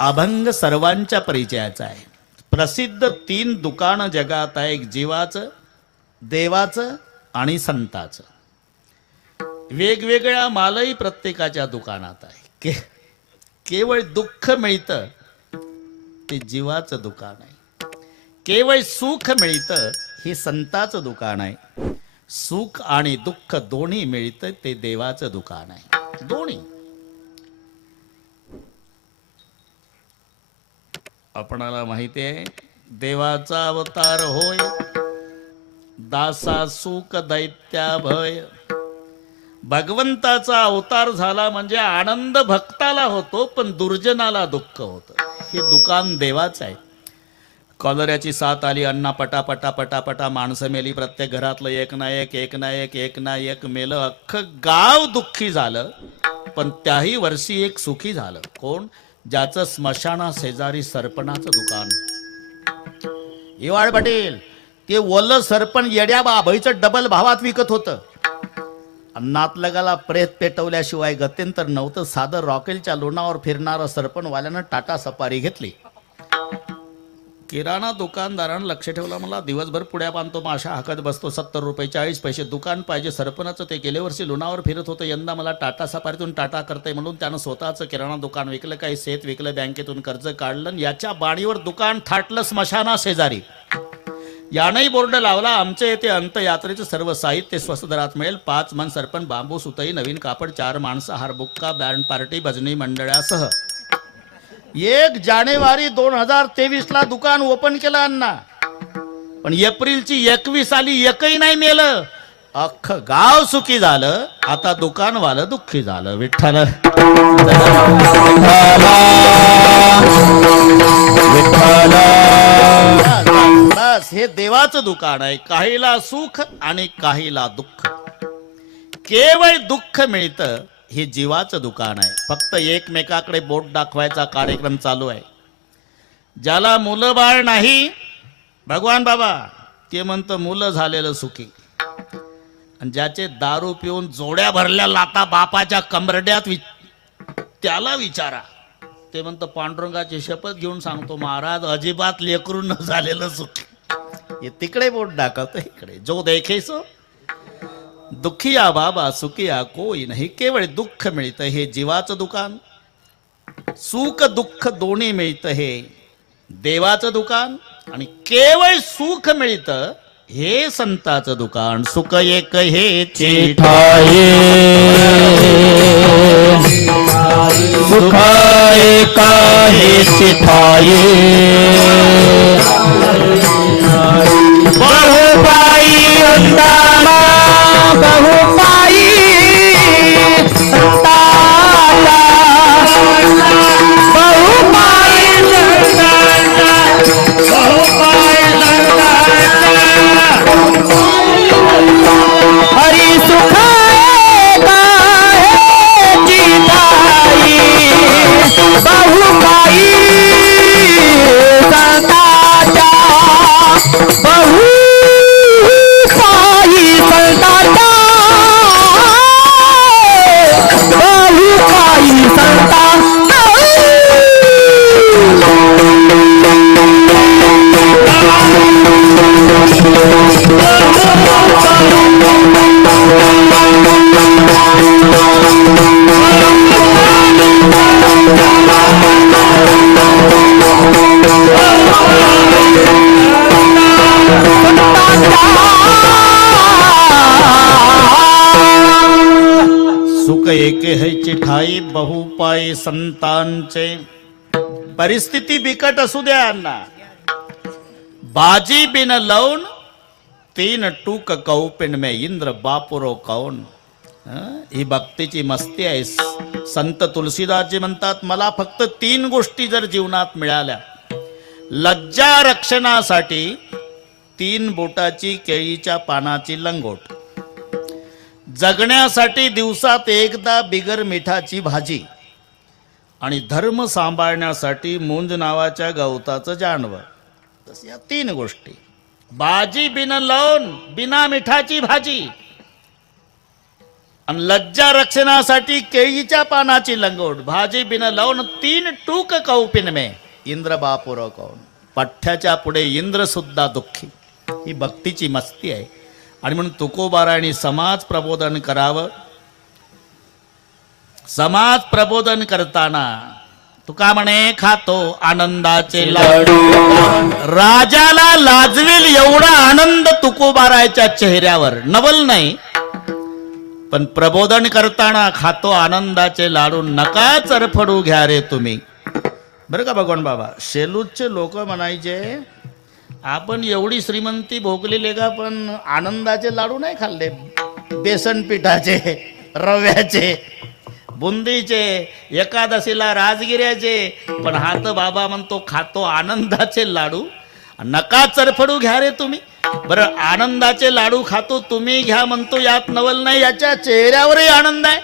अभंग सर्वांच्या परिचयाचा आहे. प्रसिद्ध 3 दुकानं जगात आहे, एक जीवाचं, देवाचं आणि संताचं. वेगवेगळ्या मालही प्रत्येकाच्या दुकानात आहे. केवळ दुःख मिळतं ते जीवाचं दुकान आहे. केवळ सुख मिळतं हे संताचं दुकान आहे. सुख आणि दुःख दोन्ही मिळतं ते देवाचं दुकान आहे. दोन्ही. आपणाला माहिती आहे, देवाचा अवतार होय, दासा सुख दैत्या भय. भगवंताचा अवतार झाला म्हणजे आनंद भक्ताला होतो, पण दुर्जनाला दुःख होतं. हे दुकान देवाचं आहे. कॉलऱ्याची साथ आली, अण्णा पटापटा पटापटा माणसं मेली. प्रत्येक घरातलं एक ना एक मेलं. अख्खं गाव दुःखी झालं, पण त्याही वर्षी एक सुखी झालं. कोण? ज्याचं स्मशाना शेजारी सरपणाचं दुकान. हिवाळ पाटील ते ओलं सरपण येड्या बाभईचं डबल भावात विकत होतं. अन्नात लगाला प्रेत पेटवल्याशिवाय गत्यंतर नव्हतं. साधं रॉकेलच्या लोणावर फिरणारं सरपणवाल्यानं टाटा सफारी घेतली. किराणा दुकानदारानं लक्ष ठेवलं, मला दिवसभर पुड्या बांधतो, माशा हाकत बसतो, 70 रुपये 40 पैसे दुकान पाहिजे. सरपणाचं ते गेल्या वर्षी लोणावर फिरत होतं, यंदा मला टाटा सफारीतून टाटा करते म्हणून त्यानं स्वतःचं किराणा दुकान विकलं, काही शेत विकलं, बँकेतून कर्ज काढलं. याच्या बाणीवर दुकान थाटलं स्मशाना शेजारी. यानंही बोर्ड लावला, आमच्या येथे अंतयात्रेचं सर्व साहित्य स्वस्त दरात मिळेल. 5 मन सरपण, बांबू, सुतई, नवीन कापड, 4 माणसं, हारबुक्का, बँड पार्टी, भजनी मंडळासह. 1 जानेवारी 2023 ला दुकान ओपन केलं अण्णा, पण एप्रिलची 21 आली, एकही नाही मेलं. अख्खं गाव सुखी झालं. आता दुकानवालं दुःखी झालं. विठ्ठल बस हे देवाचं दुकान आहे. काहीला सुख आणि काहीला दुःख. केवळ दुःख मिळतं हे जीवाचं दुकान आहे. फक्त एकमेकाकडे बोट दाखवायचा कार्यक्रम चालू आहे. ज्याला मुलं बाळ नाही, भगवान बाबा ते म्हणतं मुलं झालेलं सुखी. आणि ज्याचे दारू पिऊन जोड्या भरल्या लाता बापाच्या कमरड्यात त्याला विचारा, ते म्हणतं पांडुरंगाची शपथ घेऊन सांगतो महाराज अजिबात लेकरू न झालेलं सुखी. हे तिकडे बोट दाखवतं, इकडे जो देखे सो. दुखिया बाबा सुखिया कोई नाही. केवळ दुःख मिळतं हे जीवाचं दुकान. सुख दुःख दोन्ही मिळतं हे देवाचं दुकान. आणि केवळ सुख मिळतं हे संताचं दुकान. सुख एक हे चिठाये, सुख एका हे चिठाये. बहुपाई अंताना बहुपाई संताना, बहुपाई संताना, बहुपाई संताना. हरि सुख एका हे चिठाई, बहुपाई संताना, बहु सुख एक है चिठाई बहुपाई संतांचे. परिस्थिती बिकट असू द्या अण्णा, बाजी बिन लौन 3 टूक कौपिन में इंद्र बापुरो कौन. ही भक्तीची मस्ती आहे. संत तुलसीदासजी म्हणतात, मला फक्त 3 गोष्टी जर जीवनात मिळाल्या, लज्जा रक्षणासाठी 3 बोटाची केळीच्या पानाची लंगोट, जगण्यासाठी दिवसात एकदा बिगर मिठाची भाजी, आणि धर्म सांभाळण्यासाठी मुंज नावाच्या गवताचं जानवर. तस या 3 गोष्टी. बाजी बिन लौन, बिना मिठाची भाजी. आणि लज्जा रक्षणासाठी केळीच्या पानाची लंगोट, भाजी बिन लावून 3 टूक कौपिन में इंद्र बापुर कौन. पठ्ठ्याच्या पुढे इंद्र सुद्धा दुःखी. ही भक्तीची मस्ती आहे. आणि म्हणून तुकोबारायणी समाज प्रबोधन करावं. समाज प्रबोधन करताना तुका म्हणे खातो आनंदाचे लाडू, राजाला लाजवेल एवढा आनंद तुकोबारायच्या चेहऱ्यावर, नवल नाही. पण प्रबोधन करताना खातो आनंदाचे लाडू, नका चरफडू घ्या रे तुम्ही. बरं का भगवान बाबा, शेलूरचे लोक म्हणायचे आपण एवढी श्रीमंती भोगलेले का पण आनंदाचे लाडू नाही खाल्ले. बेसन पिठाचे, रव्याचे, बुंदीचे, एकादशीला राजगिऱ्याचे, पण हा तर बाबा म्हणतो खातो आनंदाचे लाडू. नका चरफडू घ्या रे तुम्ही. बरं, आनंदाचे लाडू खातो तुम्ही घ्या म्हणतो, यात नवल नाही. याच्या चेहऱ्यावरही आनंद आहे.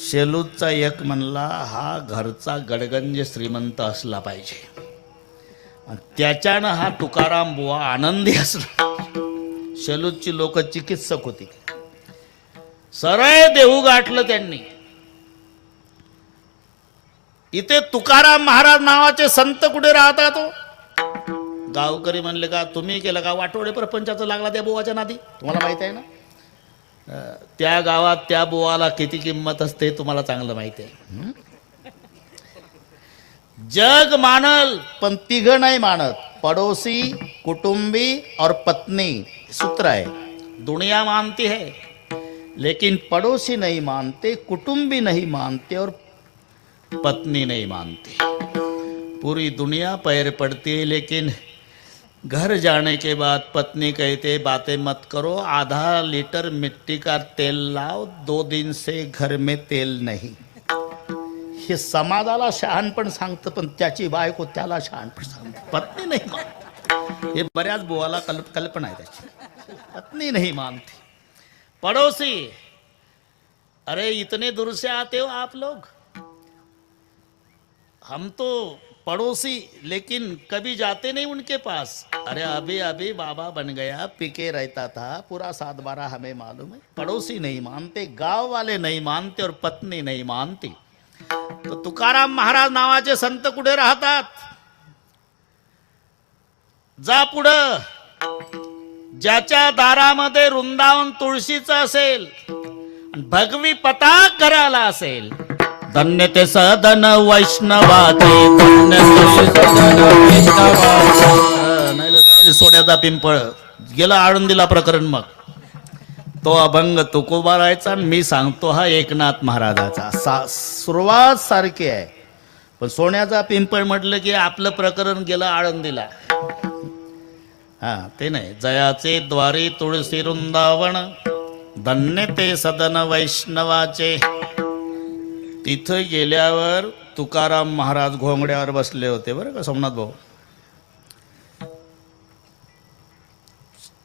शेलूचा एक म्हणला हा घरचा गडगंज श्रीमंत असला पाहिजे, त्याच्यानं हा तुकाराम बुवा आनंदी असला. शेलूची लोक चिकित्सक होती. सरळ देहू गाठलं त्यांनी. इथे तुकाराम महाराज नावाचे संत कुठे राहतात हो? गावकरी म्हणले का तुम्ही केलं का? वाटोडे प्रपंचाचं लागला त्या बुवाच्या नादी. तुम्हाला माहित आहे ना, त्या गावात त्या बुवाला किती किंमत असते तुम्हाला चांगलं माहिती आहे. जग मानल पण तिघ नाही मानत. पड़ोसी, कुटुंबी और पत्नी सूत्र है. दुनिया मानती है लेकिन पड़ोसी नहीं मानते, कुटुंबी नहीं मानते और पत्नी नहीं मानती. पूरी दुनिया पैर पड़ती है लेकिन घर जाने के बाद पत्नी कहते बातें मत करो, आधा लीटर मिट्टी का तेल लाओ, 2 दिन से घर में तेल नहीं. हे समाजाला शहाणपण सांगतं पण त्याची बायको त्याला शहाणपण सांगते. पत्नी नाही मानते. हे बऱ्याच बुवाला कल्पना आहे त्याची. पत्नी नहीं मानती. पड़ोसी, अरे इतने दूर से आते हो आप लोग, हम तो पड़ोसी लेकिन कभी जाते नहीं उनके पास. अरे अभी अभी बाबा बन गया, पीके रहता था, पूरा 7-12 हमें मालूम है. पड़ोसी नहीं मानते, गांव वाले नहीं मानते और पत्नी नहीं मानती. तो तुकाराम महाराज नावाचे संत कुठे राहतात? जा पुढं. ज्याच्या दारामध्ये वृंदावन तुळशीचं असेल आणि भगवी पताक घराला असेल, धन्य ते सदन वैष्णवाचे, धन्य ते सदन वैष्णवाचे. सोन्याचा पिंपळ गेला आळंदीला प्रकरण. मग तो अभंग तुकोबारायचा आणि मी सांगतो हा एकनाथ महाराजाचा. सुरुवात सारखी आहे पण सोन्याचा पिंपळ म्हटलं की आपलं प्रकरण गेलं आळंदीला. हा ते नाही. जयाचे द्वारी तुळशी वृंदावन, धन्य ते सदन वैष्णवाचे. तिथं गेल्यावर तुकाराम महाराज घोंगड्यावर बसले होते बरं का सोमनाथ भाऊ.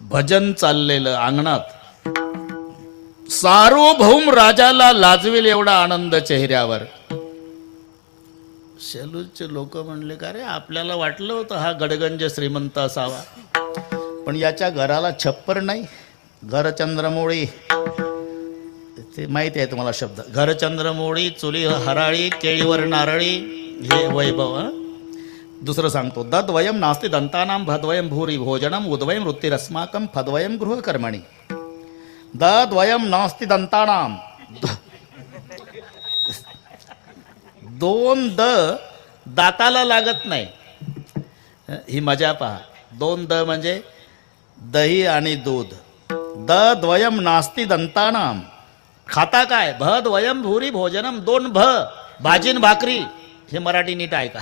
भजन चाललेलं अंगणात. सार्वभौम राजाला लाजवेल एवढा आनंद चेहऱ्यावर. शेलूरचे लोक म्हणले का रे आपल्याला वाटलं होतं हा गडगंज श्रीमंत असावा, पण याच्या घराला छप्पर नाही. घर चंद्रमोळी, ते माहिती आहे तुम्हाला शब्द. घर चंद्रमोळी, चुली हराळी, केळीवर नारळी, हे वैभव. दुसरं सांगतो. दद्वयम नास्ति दंतानाम भद्वयम भूरी भोजनम उद्वयम वृत्तिरस्माकम फद्वयम गृहकर्मणि. दद्वयम नास्ति दंतानाम, 2 द दाताला लागत नाही. ही मजा पहा. 2 द म्हणजे दही आणि दूध. दद्वयम नास्ति दंतानाम, खाता काय? भद्वयम भूरी भोजनम, 2 भ भाजीन भाकरी. हे मराठी नीट ऐका.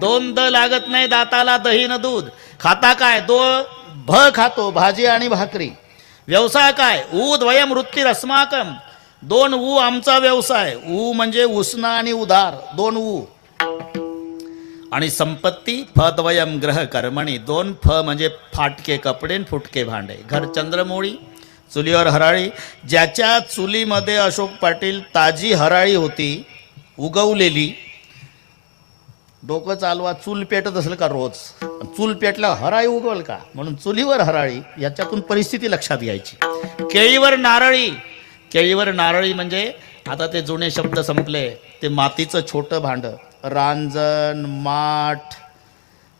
2 द लागत नाही दाताला, दही न दूध. खाता काय? 2 भ खातो, भाजी आणि भाकरी. व्यवसाय काय? उद्वयम वृत्तिरस्माकम, 2 ऊ आमचा व्यवसाय. ऊ म्हणजे उसना आणि उधार, 2 ऊ. आणि संपत्ती फद्वयम ग्रह कर्मणी, 2 फ म्हणजे फाटके कपडे फुटके भांडे. घर चंद्रमोळी, चुलीवर हराळी. ज्याच्या चुलीमध्ये अशोक पाटील ताजी हराळी होती उगवलेली. डोकं चालवा, चूल पेटत असेल का रोज? चूल पेटला हराळी उगवल का? म्हणून चुलीवर हराळी. याच्यातून परिस्थिती लक्षात घ्यायची. केळीवर नारळी, केळीवर नारळी म्हणजे आता ते जुने शब्द संपले. ते मातीचं छोटं भांड, रांजण, माठ,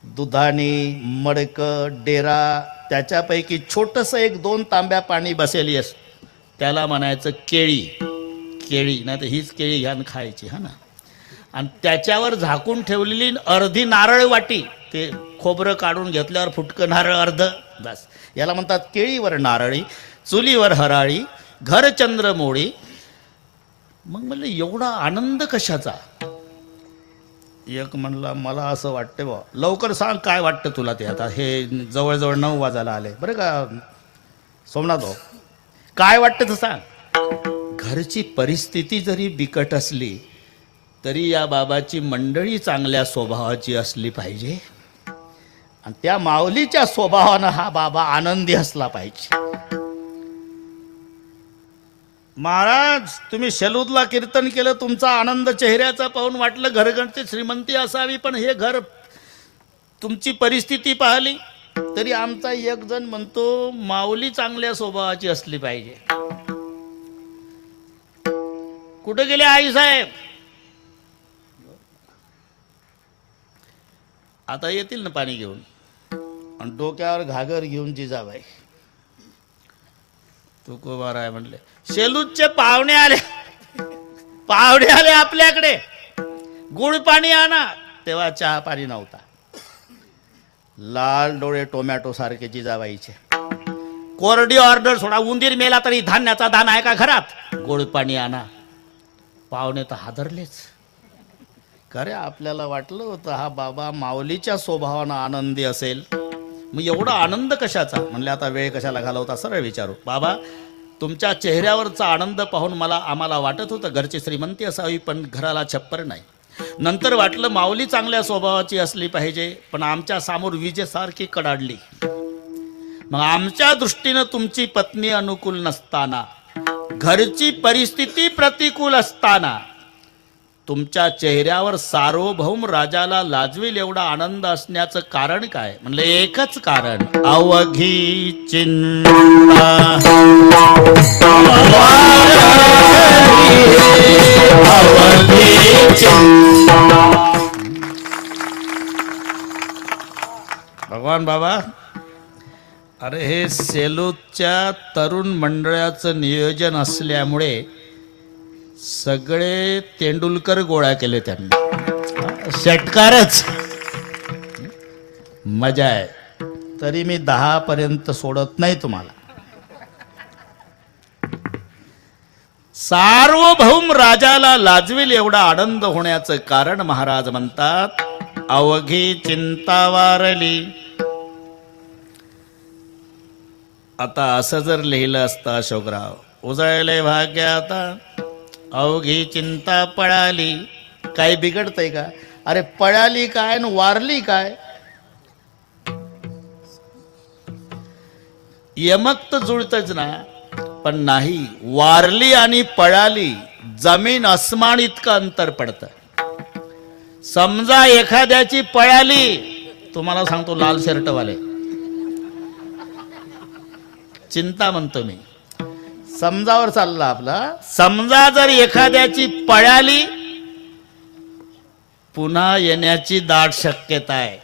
दुधानी, मडक, डेरा, त्याच्यापैकी छोटंसं 1-2 तांब्या पाणी बसेल यस, त्याला म्हणायचं केळी. केळी नाही तर हीच केळी घ्यान खायची हा ना. आणि त्याच्यावर झाकून ठेवलेली अर्धी नारळ वाटी, ते खोबरं काढून घेतल्यावर फुटकं नारळ अर्ध, बस याला म्हणतात केळीवर नारळी. चुलीवर हराळी, घर चंद्र मोळी. मग म्हणलं एवढा आनंद कशाचा? एक म्हणला मला असं वाटतं बा. लवकर सांग काय वाटतं तुला ते. आता हे जवळजवळ 9 वाजायला आले बरं का सोमनाथ भाऊ, काय वाटतं तर सांग. घरची परिस्थिती जरी बिकट असली तरी या बाबाची मंडळी चांगल्या स्वभावाची असली पाहिजे आणि त्या माऊलीच्या स्वभावानं हा बाबा आनंदी असला पाहिजे. महाराज तुम्ही शेलूदला कीर्तन केलं, तुमचा आनंद चेहऱ्याचा पाहून वाटलं घरगणती श्रीमंती असावी, पण हे घर तुमची परिस्थिती पाहिली तरी आमचा एक जण म्हणतो माऊली चांगल्या स्वभावाची असली पाहिजे. कुठे गेले आई साहेब? आता येतील ना पाणी घेऊन. आणि डोक्यावर घागर घेऊन जिजाबाई तुकोबार आहे म्हणले. शेलूदचे पाहुणे आले, पाहुणे आले आपल्याकडे, गुळ पाणी आणा. तेव्हा चहा पाणी नव्हता. लाल डोळे टोमॅटो सारखे जिजाबाईचे. कोरडी ऑर्डर सोडा, उंदीर मेला तरी धान्याचा दाना आहे का घरात? गोड पाणी आणा. पाहुणे तर हादरलेच. खरे आपल्याला वाटलं होतं हा बाबा माऊलीच्या स्वभावानं आनंदी असेल, मग एवढा आनंद कशाचा? म्हणले आता वेळ कशाला घालवता, सरळ विचारू. बाबा तुमच्या चेहऱ्यावरचा आनंद पाहून आम्हाला वाटत होतं घरची श्रीमंती असावी, पण घराला छप्पर नाही. नंतर वाटलं माऊली चांगल्या स्वभावाची असली पाहिजे, पण आमच्या समोर विजेसारखी कडाडली. मग आमच्या दृष्टीनं तुमची पत्नी अनुकूल नसताना, घरची परिस्थिती प्रतिकूल असताना तुमच्या चेहऱ्यावर सार्वभौम राजाला लाजवेल एवढा आनंद असण्याचं कारण काय? म्हणलं एकच कारण, अवघी चिंता. भगवान बाबा, अरे हे सेलूच्या तरुण मंडळाचं नियोजन असल्यामुळे सगळे तेंडुलकर गोळा केले त्यांनी, षटकारच. मजा आहे. तरी मी 10 पर्यंत सोडत नाही तुम्हाला. सार्वभौम राजाला लाजवेल एवढा आनंद होण्याचं कारण महाराज म्हणतात अवघी चिंता वारली. आता असं जर लिहिलं असतं अशोकराव, उजळले भाग्य आता अवघी चिंता पळाली, काय बिघडतंय का? अरे पळाली काय न वारली काय? यमक तर जुळतच ना, पण नाही. वारली आणि पळाली जमीन अस्मान इतकं अंतर पडतं. समजा एखाद्याची पळाली, तुम्हाला सांगतो लाल शर्टवाले, चिंता म्हणतो मी, समजावर चालला आपला. समजा जर एखाद्याची पळाली, पुन्हा येण्याची दाट शक्यता आहे,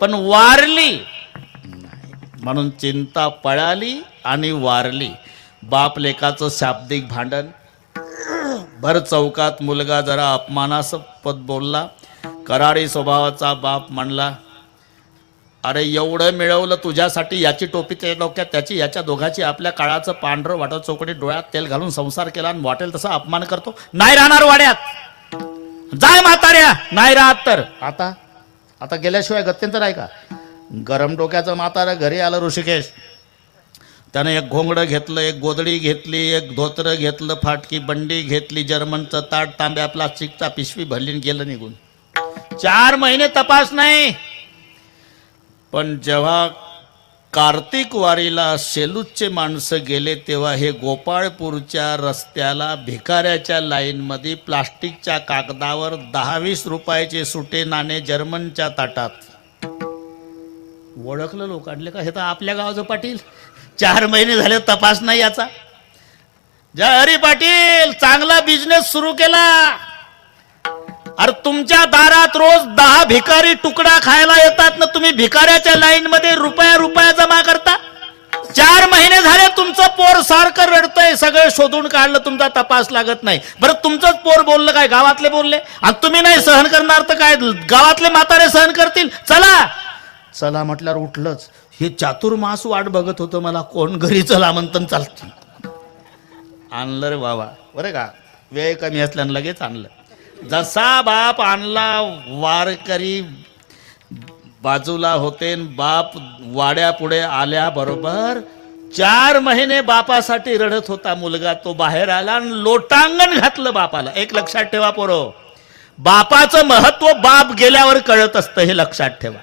पण वारली म्हणून चिंता पळाली आणि वारली. बाप लेकाचं शाब्दिक भांडण. भर चौकात मुलगा जरा अपमानास्पद बोलला. करारी स्वभावाचा बाप म्हणला, अरे एवढं मिळवलं तुझ्यासाठी, याची टोपी त्या डोक्यात त्याची, याच्या दोघाची आपल्या काळाचं पांढरं वाटत चौकडी डोळ्यात तेल घालून संसार केला आणि वाटेल तसा अपमान करतो. नाही राहणार वाड्यात, जाय म्हाताऱ्या. नाही राहत तर आता गेल्याशिवाय गत्यंतर आहे का? गरम डोक्याचं म्हातारा घरी आलं ऋषिकेश. त्याने एक घोंगडं घेतलं, एक गोदडी घेतली, एक धोतर घेतलं, फाटकी बंडी घेतली, जर्मनचं ताट, तांब्या प्लास्टिकचा पिशवी भरली, गेलं निघून. 4 महिने तपास नाही. पण जेव्हा कार्तिक वारीला शेलूदचे माणसं गेले, तेव्हा हे गोपाळपूरच्या रस्त्याला भिकाऱ्याच्या लाईनमध्ये प्लास्टिकच्या कागदावर 10-20 रुपयाचे सुटे नाणे जर्मनच्या ताटात. ओळखलं लोकांले का हे तर आपल्या गावाचं पाटील. 4 महिने झाले तपास नाही याचा. जय हरी पाटील, चांगला बिझनेस सुरू केला. अरे तुमच्या दारात रोज 10 भिकारी तुकडा खायला येतात ना, तुम्ही भिकाऱ्याच्या लाईन मध्ये रुपया रुपया जमा करता. 4 महिने झाले तुमचं पोर सारखं रडतंय, सगळे शोधून काढलं, तुमचा तपास लागत नाही. बरं तुमचंच पोर बोललं काय, गावातले बोलले, आणि तुम्ही नाही सहन करणार तर काय गावातले म्हातारे सहन करतील. चला चला म्हटल्यावर उठलंच. हे चातुर्मास वाट बघत होतं मला, कोण घरी चला म्हणतं, चालतं आणलं रे बाबा. बरं का, वेळ कमी असल्यानं लगेच आणलं. जसा बाप आणला, वारकरी बाजूला होते, बाप वाड्या पुढे आल्या बरोबर 4 महिने बापासाठी रडत होता मुलगा. तो बाहेर आला आणि लोटांगण घातलं बापाला. एक लक्षात ठेवा पोरो, बापाचं महत्व बाप गेल्यावर कळत असतं, हे लक्षात ठेवा.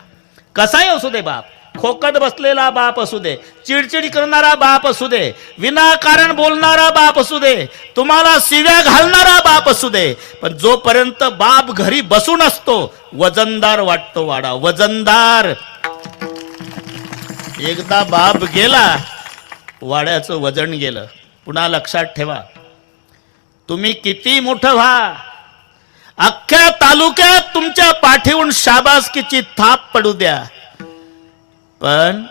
कसाही असू दे बाप, खोकत बसलेला बाप असू दे, चिडचिड करणारा बाप असू दे, विनाकारण बोलणारा बाप असू दे, तुम्हाला शिव्या घालणारा बाप असू दे, पण जोपर्यंत बाप घरी बसून असतो वजनदार वाटतो वाडा, वजनदार. एकदा बाप गेला, वाड्याचं वजन गेलं. पुन्हा लक्षात ठेवा, तुम्ही किती मोठं व्हा, अख्ख्या तालुक्यात तुमच्या पाठीवून शाबासकीची थाप पडू द्या, पण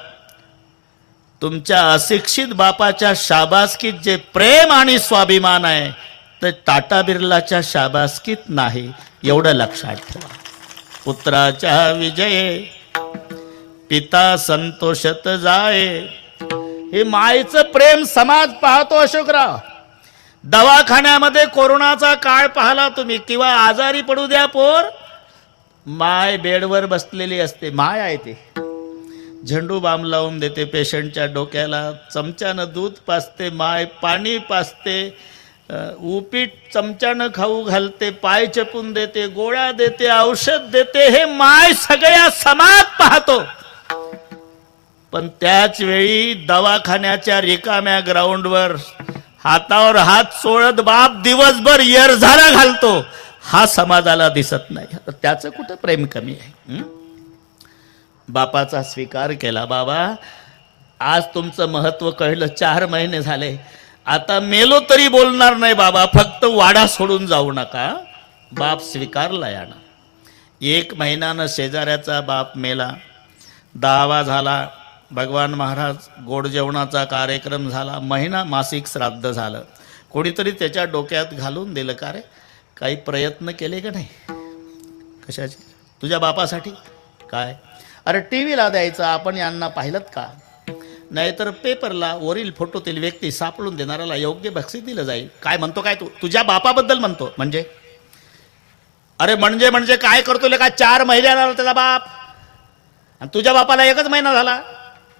तुमच्या अशिक्षित बापाच्या शाबासकीत जे प्रेम आणि स्वाभिमान आहे ते टाटा बिर्लाच्या शाबासकीत नाही, एवढं लक्षात ठेवा. पुत्राच्या विजये पिता संतोषत जाये, हे मायचं प्रेम समाज पाहतो. अशोकराव, दवाखान्यामध्ये कोरोनाचा काळ पाहला तुम्ही, किंवा आजारी पडू द्या पोर, माय बेडवर बसलेली असते, माय आहे ते, झेंडू बाम लावून देते पेशंटच्या डोक्याला, चमच्यानं दूध पाजते माय, पाणी पाजते, उपीट चमच्यानं खाऊ घालते, पाय चपून देते, गोळ्या देते, औषध देते, हे माय सगळ्या समाज पाहतो. पण त्याच वेळी दवाखान्याच्या रिकाम्या ग्राउंडवर हातावर हात सोडत बाप दिवसभर येरझारा घालतो, हा समाजाला दिसत नाही. त्याचं कुठं प्रेम कमी आहे? बापाचा स्वीकार केला. बाबा आज तुमचं महत्व कळलं, 4 महिने झाले, आता मेलो तरी बोलणार नाही बाबा, फक्त वाडा सोडून जाऊ नका. बाप स्वीकारला यानं. 1 महिन्यानं शेजाऱ्याचा बाप मेला, 10वा झाला, भगवान महाराज गोड जेवणाचा कार्यक्रम झाला, महिना मासिक श्राद्ध झालं. कोणीतरी त्याच्या डोक्यात घालून दिलं, का रे काही प्रयत्न केले का नाही? कशाचे? तुझ्या बापासाठी. काय? अरे टीव्हीला द्यायचा, आपण यांना पाहिलं का? नाहीतर पेपरला वरील फोटोतील व्यक्ती सापडून देणाऱ्याला योग्य बक्षीस दिलं जाईल. काय म्हणतो काय तू? तुझ्या बापाबद्दल म्हणतो. म्हणजे अरे म्हणजे काय करतो ले? का 4 महिने आला त्याचा बाप, आणि तुझ्या बापाला 1च महिना झाला.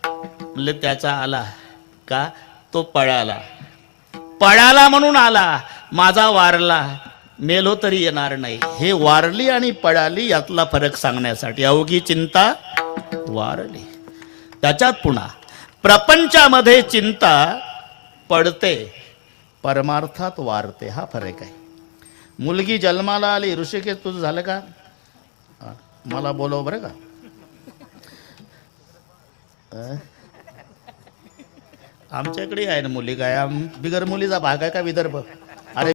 म्हणले त्याचा आला का? तो पळाला म्हणून आला, माझा वारला, मेलो तरी येणार नाही. हे वारली आणि पळाली यातला फरक सांगण्यासाठी. अवघी चिंता वारली. त्याच्यात पुन्हा प्रपंचामध्ये चिंता पडते, परमार्थात वारते, हा फरक आहे. मुलगी जन्माला आली, ऋषिकेश तुझं झालं का? मला बोलव बरं का. आमच्याकडे आहे ना मुली, काय बिगर मुलीचा भाग आहे का विदर्भ?